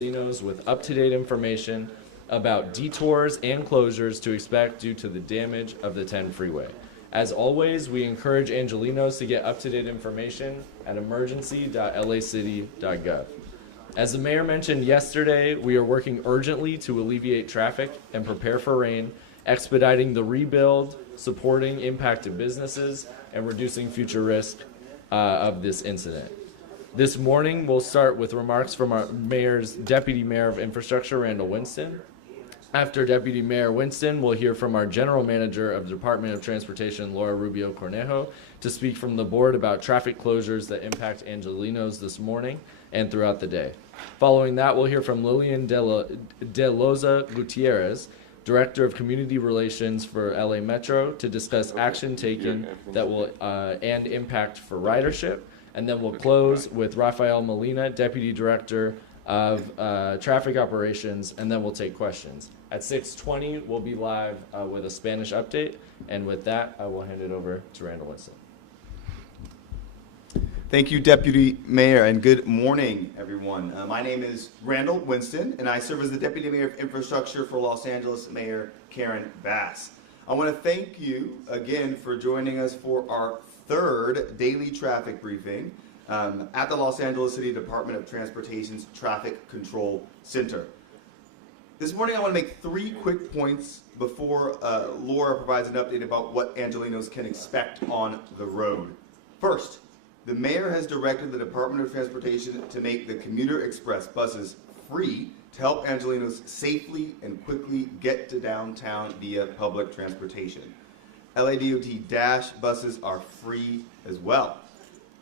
casinos with up-to-date information about detours and closures to expect due to the damage of the 10 freeway. As always, we encourage Angelenos to get up-to-date information at emergency.lacity.gov. As the mayor mentioned yesterday, we are working urgently to alleviate traffic and prepare for rain, expediting the rebuild, supporting impacted businesses, and reducing future risk of this incident. This morning, we'll start with remarks from our mayor's Deputy Mayor of Infrastructure, Randall Winston. After Deputy Mayor Winston, we'll hear from our General Manager of the Department of Transportation, Laura Rubio Cornejo, to speak from the board about traffic closures that impact Angelenos this morning and throughout the day. Following that, we'll hear from Lillian De Loza Gutierrez, Director of Community Relations for LA Metro, to discuss action taken that will and impact for ridership. And then we'll close with Rafael Molina, Deputy Director of Traffic Operations, and then we'll take questions. At 6:20, we'll be live with a Spanish update. And with that, I will hand it over to Randall Winston. Thank you, Deputy Mayor, and good morning, everyone. My name is Randall Winston, and I serve as the Deputy Mayor of Infrastructure for Los Angeles Mayor Karen Bass. I want to thank you again for joining us for our third daily traffic briefing at the Los Angeles City Department of Transportation's Traffic Control Center. This morning I want to make 3 quick points before Laura provides an update about what Angelenos can expect on the road. First, the mayor has directed the Department of Transportation to make the Commuter Express buses free to help Angelenos safely and quickly get to downtown via public transportation. LADOT Dash buses are free as well.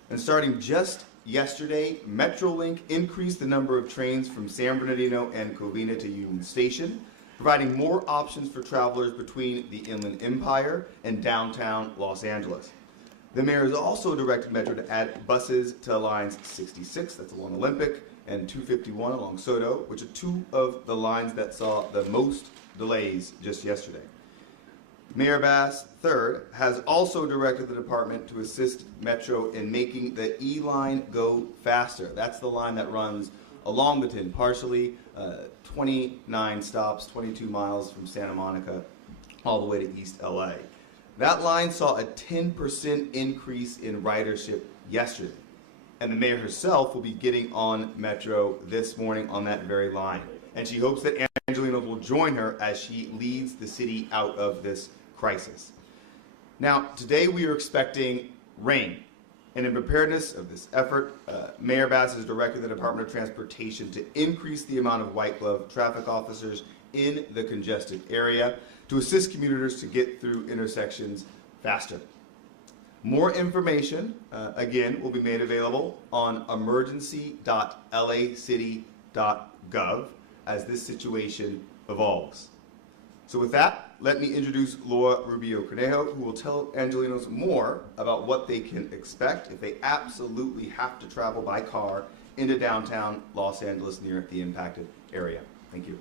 And starting just yesterday, Metrolink increased the number of trains from San Bernardino and Covina to Union Station, providing more options for travelers between the Inland Empire and downtown Los Angeles. The mayor has also directed Metro to add buses to lines 66, that's along Olympic, and 251 along Soto, which are 2 of the lines that saw the most delays just yesterday. Mayor Bass, third, has also directed the department to assist Metro in making the E line go faster. That's the line that runs along the 10, partially 29 stops, 22 miles from Santa Monica all the way to East LA. That line saw a 10% increase in ridership yesterday. And the mayor herself will be getting on Metro this morning on that very line. And she hopes that Angelenos will join her as she leads the city out of this crisis. Now, today we are expecting rain. And in preparedness of this effort, Mayor Bass has directed the Department of Transportation to increase the amount of white glove traffic officers in the congested area to assist commuters to get through intersections faster. More information, again, will be made available on emergency.lacity.gov as this situation evolves. So with that, let me introduce Laura Rubio Cornejo, who will tell Angelenos more about what they can expect if they absolutely have to travel by car into downtown Los Angeles near the impacted area. Thank you.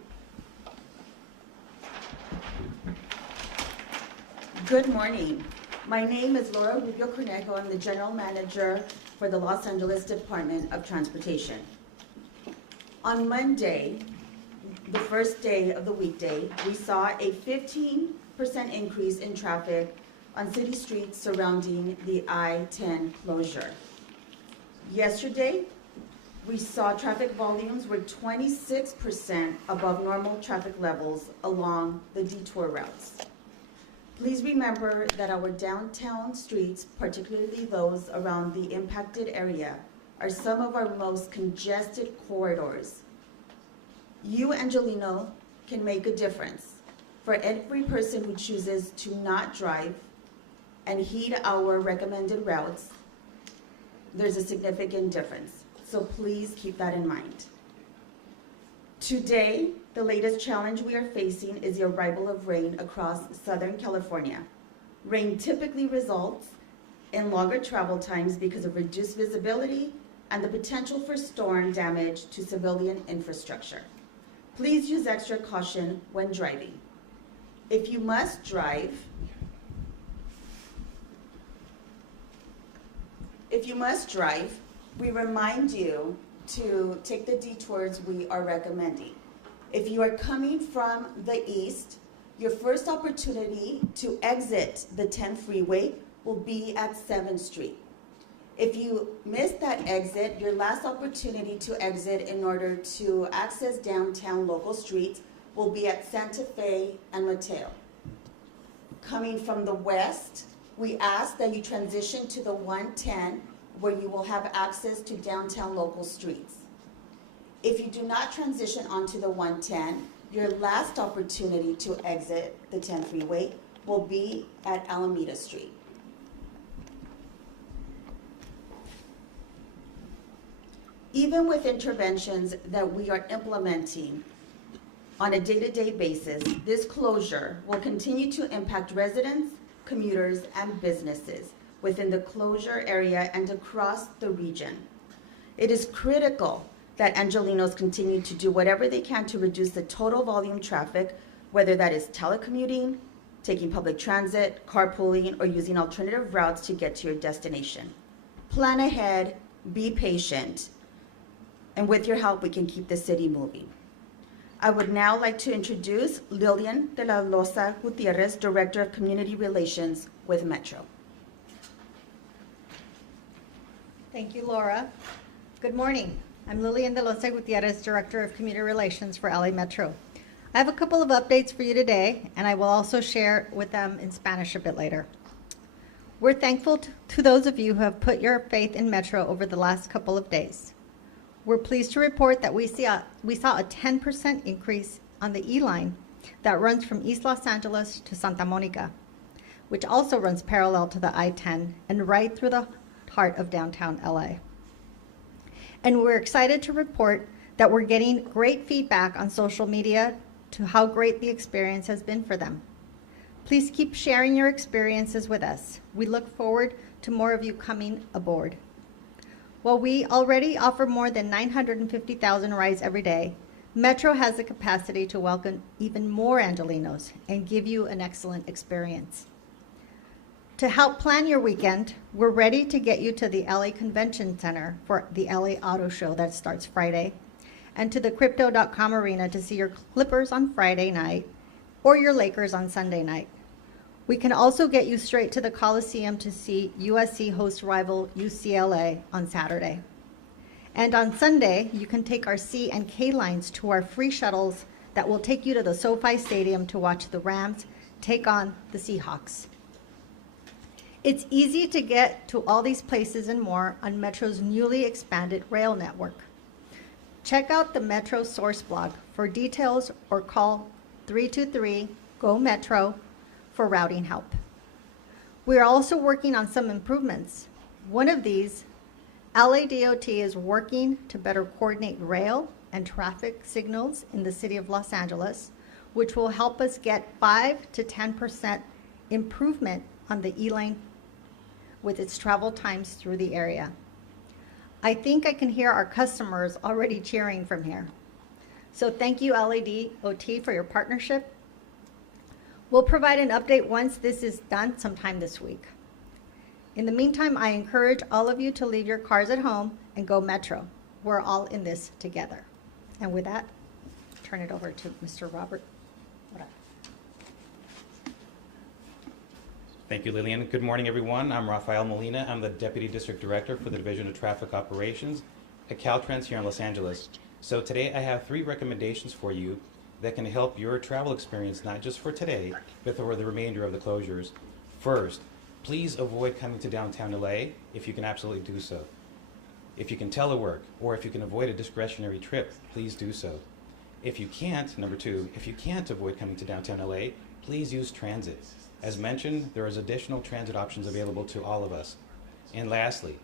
Good morning. My name is Laura Rubio Cornejo. I'm the General Manager for the Los Angeles Department of Transportation. On Monday, the first day of the weekday, we saw a 15% increase in traffic on city streets surrounding the I-10 closure. Yesterday, we saw traffic volumes were 26% above normal traffic levels along the detour routes. Please remember that our downtown streets, particularly those around the impacted area, are some of our most congested corridors. You, Angeleno, can make a difference. For every person who chooses to not drive and heed our recommended routes, there's a significant difference. So please keep that in mind. Today, the latest challenge we are facing is the arrival of rain across Southern California. Rain typically results in longer travel times because of reduced visibility and the potential for storm damage to civilian infrastructure. Please use extra caution when driving. If you must drive, we remind you to take the detours we are recommending. If you are coming from the east, your first opportunity to exit the 10 freeway will be at 7th Street. If you miss that exit, your last opportunity to exit in order to access downtown local streets will be at Santa Fe and Mateo. Coming from the west, we ask that you transition to the 110, where you will have access to downtown local streets. If you do not transition onto the 110, your last opportunity to exit the 10 freeway will be at Alameda Street. Even with interventions that we are implementing on a day-to-day basis, this closure will continue to impact residents, commuters, and businesses within the closure area and across the region. It is critical that Angelenos continue to do whatever they can to reduce the total volume traffic, whether that is telecommuting, taking public transit, carpooling, or using alternative routes to get to your destination. Plan ahead, be patient, and with your help, we can keep the city moving. I would now like to introduce Lilian de la Loza Gutierrez, Director of Community Relations with Metro. Thank you, Laura. Good morning. I'm Lilian de la Loza Gutierrez, Director of Community Relations for LA Metro. I have a couple of updates for you today, and I will also share with them in Spanish a bit later. We're thankful to those of you who have put your faith in Metro over the last couple of days. We're pleased to report that we saw a 10% increase on the E-line that runs from East Los Angeles to Santa Monica, which also runs parallel to the I-10 and right through the heart of downtown LA. And we're excited to report that we're getting great feedback on social media to how great the experience has been for them. Please keep sharing your experiences with us. We look forward to more of you coming aboard. While we already offer more than 950,000 rides every day, Metro has the capacity to welcome even more Angelenos and give you an excellent experience. To help plan your weekend, we're ready to get you to the LA Convention Center for the LA Auto Show that starts Friday, and to the Crypto.com Arena to see your Clippers on Friday night or your Lakers on Sunday night. We can also get you straight to the Coliseum to see USC host rival UCLA on Saturday. And on Sunday, you can take our C and K lines to our free shuttles that will take you to the SoFi Stadium to watch the Rams take on the Seahawks. It's easy to get to all these places and more on Metro's newly expanded rail network. Check out the Metro Source blog for details or call 323-GO-METRO for routing help. We are also working on some improvements. One of these, LADOT is working to better coordinate rail and traffic signals in the city of Los Angeles, which will help us get 5 to 10% improvement on the E-lane with its travel times through the area. I think I can hear our customers already cheering from here. So thank you, LADOT, for your partnership. We'll provide an update once this is done sometime this week. In the meantime, I encourage all of you to leave your cars at home and go Metro. We're all in this together. And with that, turn it over to Mr. Robert. Thank you, Lillian. Good morning, everyone. I'm Rafael Molina. I'm the Deputy District Director for the Division of Traffic Operations at Caltrans here in Los Angeles. So today I have 3 recommendations for you that can help your travel experience, not just for today, but for the remainder of the closures. First, please avoid coming to downtown LA if you can absolutely do so. If you can telework, or if you can avoid a discretionary trip, please do so. If you can't, number 2, if you can't avoid coming to downtown LA, please use transit. As mentioned, there is additional transit options available to all of us. And lastly,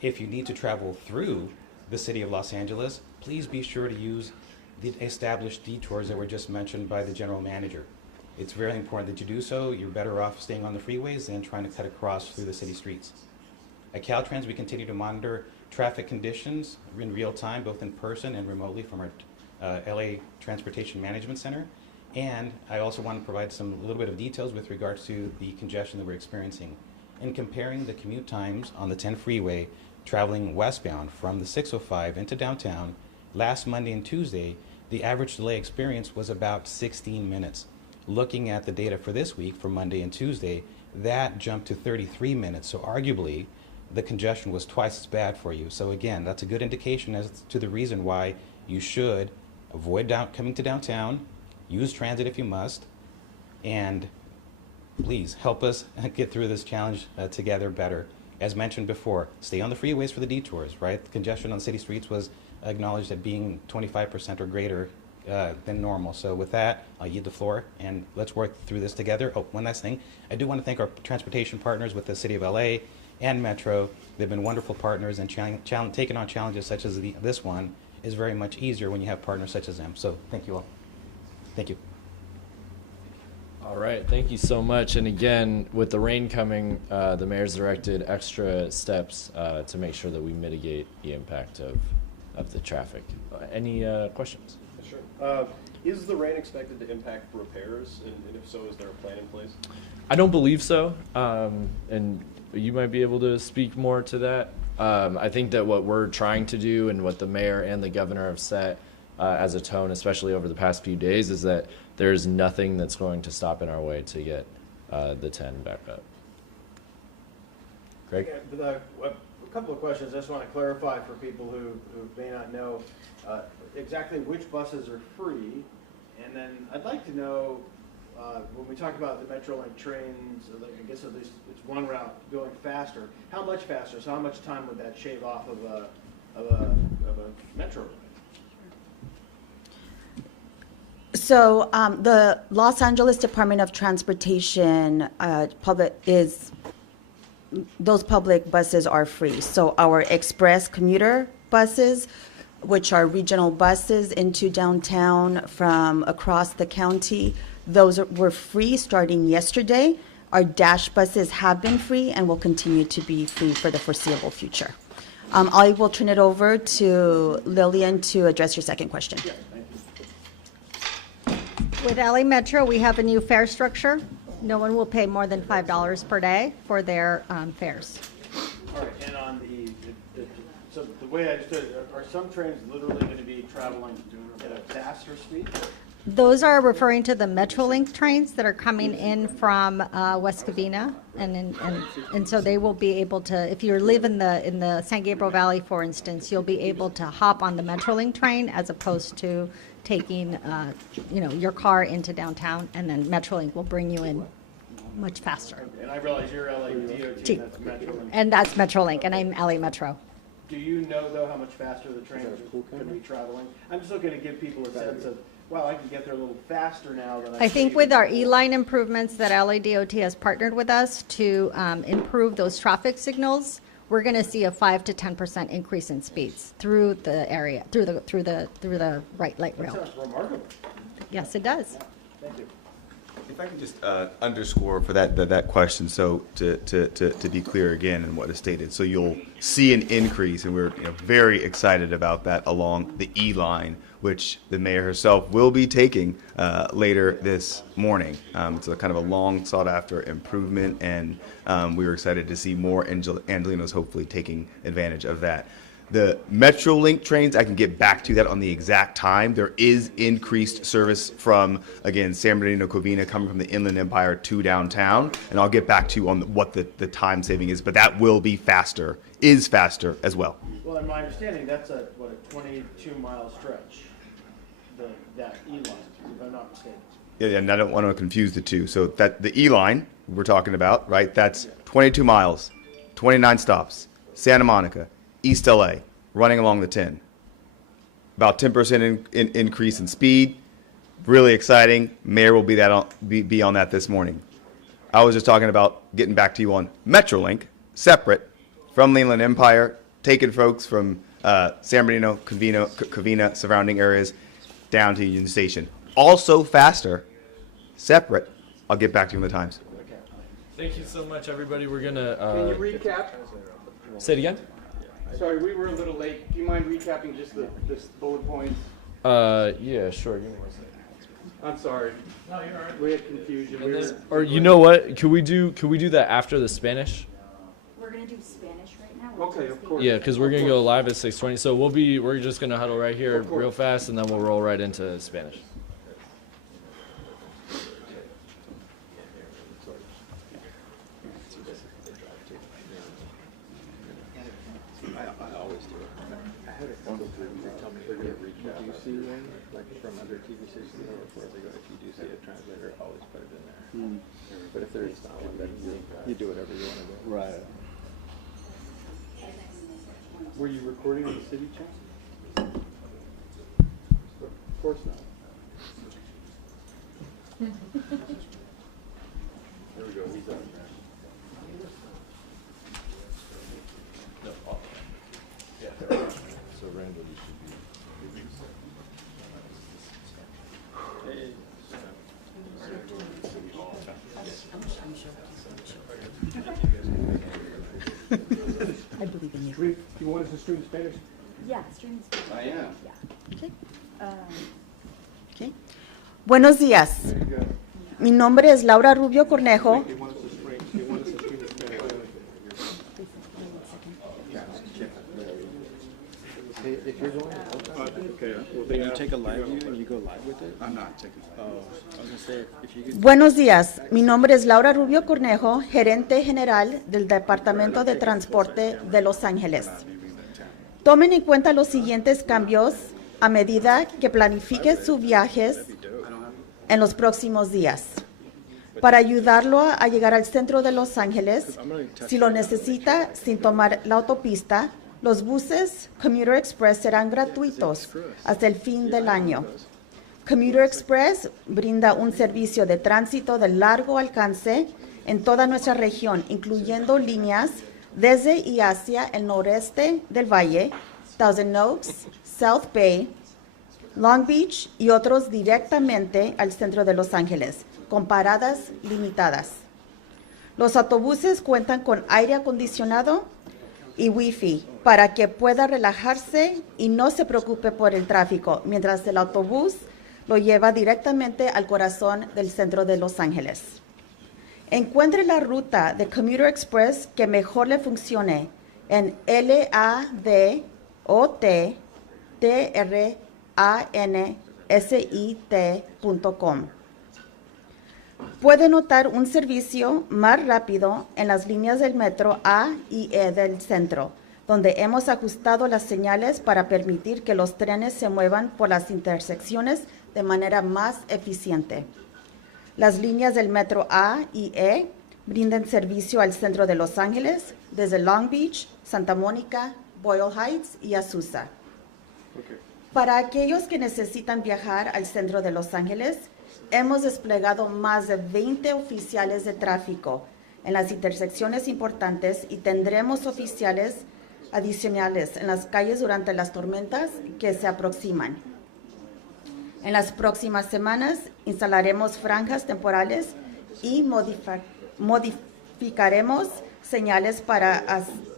if you need to travel through the city of Los Angeles, please be sure to use the established detours that were just mentioned by the general manager. It's very important that you do so. You're better off staying on the freeways than trying to cut across through the city streets. At Caltrans, we continue to monitor traffic conditions in real time, both in person and remotely from our LA Transportation Management Center. And I also want to provide a little bit of details with regards to the congestion that we're experiencing. In comparing the commute times on the 10 freeway traveling westbound from the 605 into downtown last Monday and Tuesday, the average delay experience was about 16 minutes. Looking at the data for this week, for Monday and Tuesday, that jumped to 33 minutes. So arguably, the congestion was twice as bad for you. So again, that's a good indication as to the reason why you should avoid coming to downtown, use transit if you must, and please help us get through this challenge together better. As mentioned before, stay on the freeways for the detours, right? The congestion on city streets was acknowledged at being 25% or greater than normal. So with that, I'll yield the floor, and let's work through this together. Oh, one last thing. I do want to thank our transportation partners with the City of LA and Metro. They've been wonderful partners, and taking on challenges such as this one is very much easier when you have partners such as them. So thank you all. Thank you. All right, thank you so much. And again, with the rain coming, the mayor's directed extra steps to make sure that we mitigate the impact of the traffic. Any questions? Sure. Is the rain expected to impact repairs? And if so, is there a plan in place? I don't believe so. And you might be able to speak more to that. I think that what we're trying to do and what the mayor and the governor have set as a tone, especially over the past few days, is that there's nothing that's going to stop in our way to get the 10 back up. Greg? Yeah, a couple of questions. I just want to clarify for people who may not know exactly which buses are free. And then I'd like to know, when we talk about the Metrolink trains, I guess at least it's one route going faster, how much faster? So how much time would that shave off of a Metro? So the Los Angeles Department of Transportation those public buses are free. So our express commuter buses, which are regional buses into downtown from across the county, those were free starting yesterday. Our dash buses have been free and will continue to be free for the foreseeable future. I will turn it over to Lillian to address your second question. Yeah, thank you. With LA Metro, we have a new fare structure. No one will pay more than $5 per day for their fares. All right, and on so the way I understood it, are some trains literally going to be traveling at a faster speed? Those are referring to the Metrolink trains that are coming in from West Covina, and so they will be able to. If you live in the San Gabriel Valley, for instance, you'll be able to hop on the Metrolink train as opposed to taking your car into downtown, and then Metrolink will bring you in much faster. And I realize you're LA DOT, T- that's Metrolink. And that's Metrolink, and I'm LA Metro. Do you know, though, how much faster the trains are going to be traveling? I'm just looking to give people a sense of, wow, I can get there a little faster now than I think with our E-line improvements that LA DOT has partnered with us to improve those traffic signals, we're going to see a 5 to 10% increase in speeds through the area, through the right light That rail. sounds remarkable. Yes, it does. Thank you. If I can just underscore for that question, so to be clear again in what is stated, so you'll see an increase, and we're very excited about that along the E-line, which the mayor herself will be taking later this morning. It's a kind of a long sought after improvement, and we were excited to see more Angelinos hopefully taking advantage of that. The Metrolink trains, I can get back to that on the exact time. There is increased service from, again, San Bernardino, Covina, coming from the Inland Empire to downtown, and I'll get back to you on what the time saving is, but that will be faster, is faster as well. Well, in my understanding, that's a 22-mile stretch, that E-line, if I'm not mistaken. Yeah, and I don't want to confuse the two. So that the E-line we're talking about, right, that's 22 miles, 29 stops, Santa Monica, East LA, running along the 10. About 10% increase in speed. Really exciting. Mayor will be on that this morning. I was just talking about getting back to you on Metrolink, separate from the Inland Empire, taking folks from San Bernardino, Covina, surrounding areas, down to Union Station. Also faster, separate. I'll get back to you on the times. Thank you so much, everybody. We're going Can you to recap? say it again. Sorry, we were a little late. Do you mind recapping just the bullet points? Yeah, sure. Give me one second. I'm sorry. No, you're all right. We had confusion. And then, or you know what? Could we do that after the Spanish? We're going to do Spanish right now. Okay, of course. Yeah, because we're gonna go live at 6:20, so we're just gonna huddle right here Of course. real fast, and then we'll roll right into Spanish. Do you see one, like from other TV stations or before they go, if you do see a translator, always put it in there. But if there is not one, then you do whatever you want to do. Right. Were you recording on the city channel? Of course not. There we go, he's done. So Randall, you should be. I believe in you. Do you want us to stream Spanish? Yeah, stream Spanish. I am. Okay. Okay. Buenos días. Mi nombre es Laura Rubio Cornejo. You want us to stream Spanish? If you're going, Okay. Well, then you take a live view and you go live with it? I'm not taking live. Oh, I was going to say, if you could. Buenos días. Mi nombre es Laura Rubio Cornejo, gerente general del Departamento de Transporte de Los Ángeles. Tomen en cuenta los siguientes cambios a medida que planifiquen sus viajes en los próximos días. Para ayudarlo a llegar al centro de Los Ángeles, si lo necesita sin tomar la autopista, los buses Commuter Express serán gratuitos hasta el fin del año. Commuter Express brinda un servicio de tránsito de largo alcance en toda nuestra región, incluyendo líneas desde y hacia el noreste del valle, Thousand Oaks, South Bay, Long Beach y otros directamente al centro de Los Ángeles, con paradas limitadas. Los autobuses cuentan con aire acondicionado y Wi-Fi para que pueda relajarse y no se preocupe por el tráfico, mientras el autobús lo lleva directamente al corazón del centro de Los Ángeles. Encuentre la ruta de Commuter Express que mejor le funcione en ladotransit.com. Puede notar un servicio más rápido en las líneas del metro A y E del centro, donde hemos ajustado las señales para permitir que los trenes se muevan por las intersecciones de manera más eficiente. Las líneas del metro A y E brindan servicio al centro de Los Ángeles desde Long Beach, Santa Mónica, Boyle Heights y Azusa. Para aquellos que necesitan viajar al centro de Los Ángeles, hemos desplegado más de 20 oficiales de tráfico en las intersecciones importantes y tendremos oficiales adicionales en las calles durante las tormentas que se aproximan. En las próximas semanas instalaremos franjas temporales y modificaremos señales para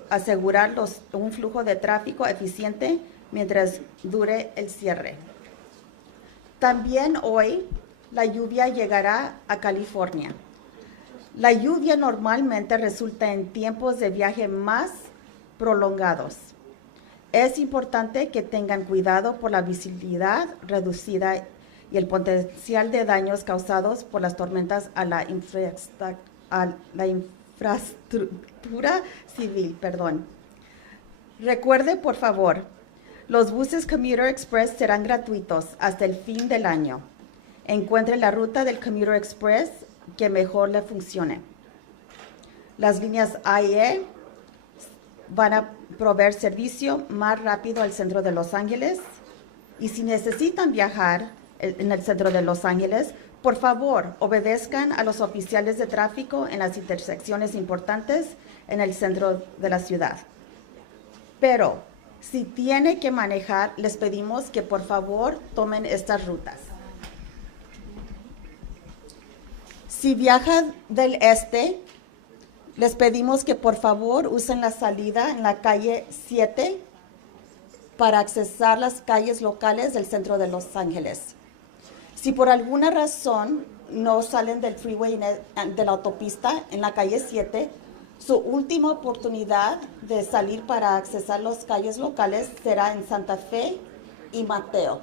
asegurar un flujo de tráfico eficiente mientras dure el cierre. También hoy la lluvia llegará a California. La lluvia normalmente resulta en tiempos de viaje más prolongados. Es importante que tengan cuidado por la visibilidad reducida y el potencial de daños causados por las tormentas a la infraestructura civil. Recuerde, por favor, los buses Commuter Express serán gratuitos hasta el fin del año. Encuentre la ruta del Commuter Express que mejor le funcione. Las líneas A y E van a proveer servicio más rápido al centro de Los Ángeles. Y si necesitan viajar en el centro de Los Ángeles, por favor, obedezcan a los oficiales de tráfico en las intersecciones importantes en el centro de la ciudad. Pero si tiene que manejar, les pedimos que por favor tomen estas rutas. Si viaja del este, les pedimos que por favor usen la salida en la calle 7 para accesar las calles locales del centro de Los Ángeles. Si por alguna razón no salen del freeway de la autopista en la calle 7, Su última oportunidad de salir para accesar las calles locales será en Santa Fe y Mateo.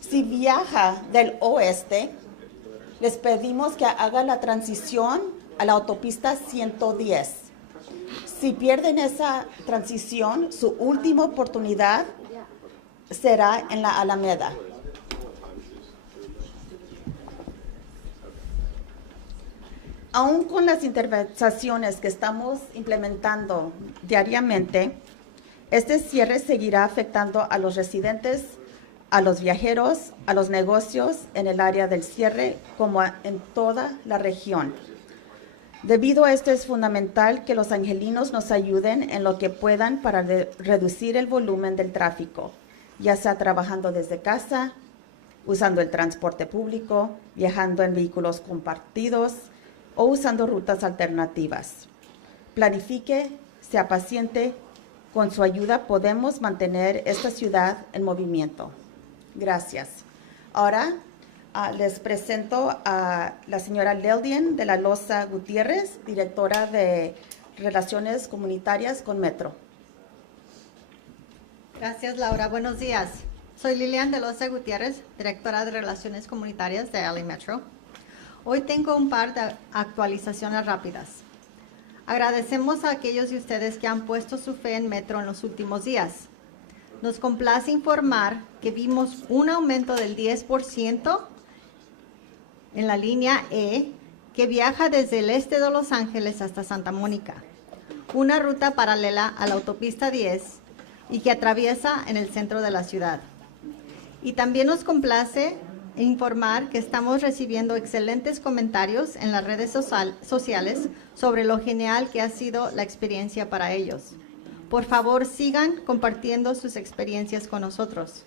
Si viaja del oeste, les pedimos que haga la transición a la autopista 110. Si pierden esa transición, su última oportunidad será en la Alameda. Aún con las intervenciones que estamos implementando diariamente, este cierre seguirá afectando a los residentes, a los viajeros, a los negocios en el área del cierre, como en toda la región. Debido a esto es fundamental que los angelinos nos ayuden en lo que puedan para reducir el volumen del tráfico, ya sea trabajando desde casa, usando el transporte público, viajando en vehículos compartidos o usando rutas alternativas. Planifique, sea paciente. Con su ayuda podemos mantener esta ciudad en movimiento. Gracias. Ahora les presento a la señora Lillian de la Loza Gutiérrez, directora de Relaciones Comunitarias con Metro. Gracias, Laura. Buenos días. Soy Lilian de Loza Gutiérrez, directora de Relaciones Comunitarias de LA Metro. Hoy tengo un par de actualizaciones rápidas. Agradecemos a aquellos de ustedes que han puesto su fe en Metro en los últimos días. Nos complace informar que vimos un aumento del 10% en la línea E, que viaja desde el este de Los Ángeles hasta Santa Mónica, una ruta paralela a la autopista 10 y que atraviesa en el centro de la ciudad. Y también nos complace informar que estamos recibiendo excelentes comentarios en las redes sociales sobre lo genial que ha sido la experiencia para ellos. Por favor, sigan compartiendo sus experiencias con nosotros.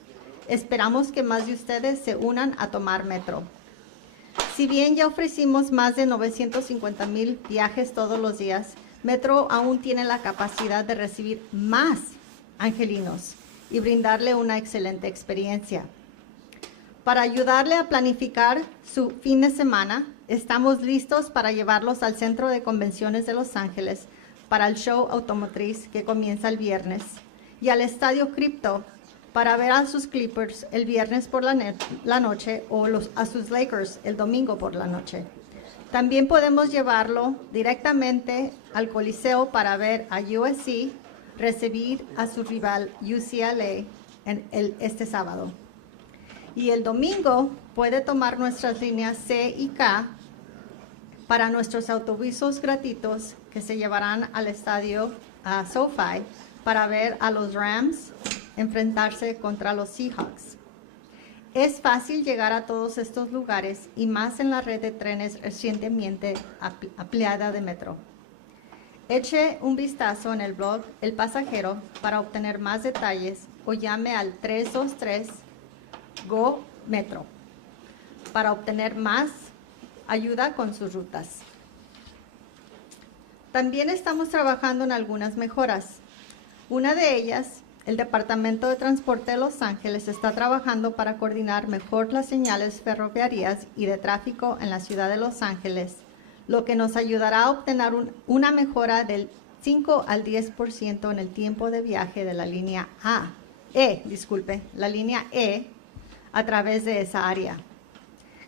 Esperamos que más de ustedes se unan a tomar Metro. Si bien ya ofrecimos más de 950,000 viajes todos los días, Metro aún tiene la capacidad de recibir más angelinos y brindarle una excelente experiencia. Para ayudarle a planificar su fin de semana, estamos listos para llevarlos al Centro de Convenciones de Los Ángeles para el show automotriz que comienza el viernes y al Estadio Crypto para ver a sus Clippers el viernes por la noche o a sus Lakers el domingo por la noche. También podemos llevarlo directamente al Coliseo para ver a USC recibir a su rival UCLA este sábado. Y el domingo puede tomar nuestras líneas C y K para nuestros autobuses gratuitos que se llevarán al estadio SoFi para ver a los Rams enfrentarse contra los Seahawks. Es fácil llegar a todos estos lugares y más en la red de trenes recientemente ampliada de Metro. Eche un vistazo en el blog El Pasajero para obtener más detalles o llame al 323-GO Metro para obtener más ayuda con sus rutas. También estamos trabajando en algunas mejoras. Una de ellas, el Departamento de Transporte de Los Ángeles está trabajando para coordinar mejor las señales ferroviarias y de tráfico en la ciudad de Los Ángeles, lo que nos ayudará a obtener una mejora del 5 al 10% en el tiempo de viaje de la línea la línea E a través de esa área.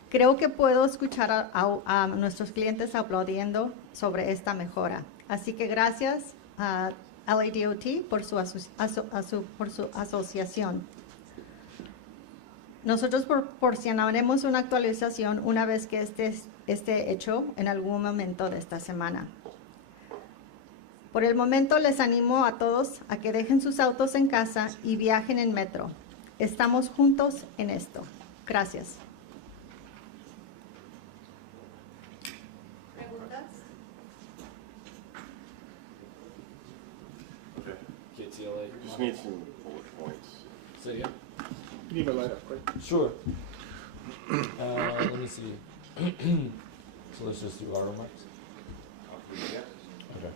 Creo que puedo escuchar a nuestros clientes aplaudiendo sobre esta mejora. Así que gracias a LADOT por su asociación. Nosotros proporcionaremos una actualización una vez que esté hecho en algún momento de esta semana. Por el momento les animo a todos a que dejen sus autos en casa y viajen en Metro. Estamos juntos en esto. Gracias. ¿Preguntas? KTLA. Just need some bullet points. Say it again? You need my light up, right? Sure. Let me see. So let's just do our remarks. Okay.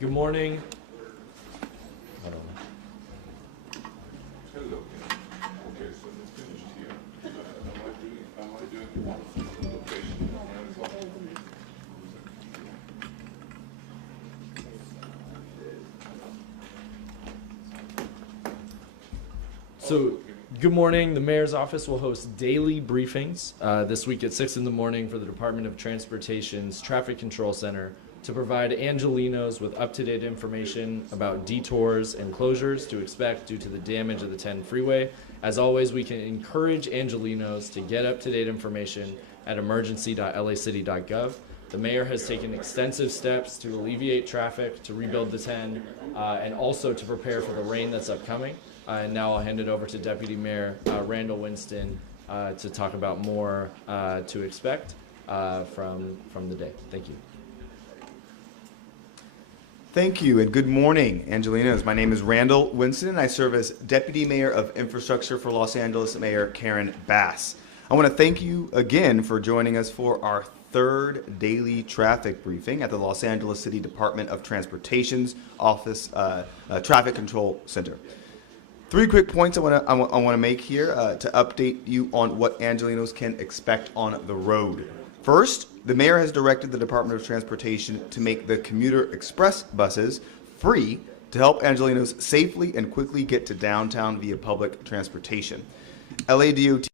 Good morning. I don't know. Hello. Okay, so it's finished here. Am I doing the location? So, good morning. The mayor's office will host daily briefings this week at 6 in the morning for the Department of Transportation's Traffic Control Center to provide Angelenos with up-to-date information about detours and closures to expect due to the damage of the 10 freeway. As always, we can encourage Angelenos to get up-to-date information at emergency.lacity.gov. The mayor has taken extensive steps to alleviate traffic, to rebuild the 10, and also to prepare for the rain that's upcoming. And now I'll hand it over to Deputy Mayor Randall Winston to talk about more to expect from the day. Thank you. Thank you and good morning, Angelenos. My name is Randall Winston and I serve as Deputy Mayor of Infrastructure for Los Angeles Mayor Karen Bass. I want to thank you again for joining us for our third daily traffic briefing at the Los Angeles City Department of Transportation's Office Traffic Control Center. 3 quick points I want to make here to update you on what Angelenos can expect on the road. First, the mayor has directed the Department of Transportation to make the commuter express buses free to help Angelenos safely and quickly get to downtown via public transportation. LADOT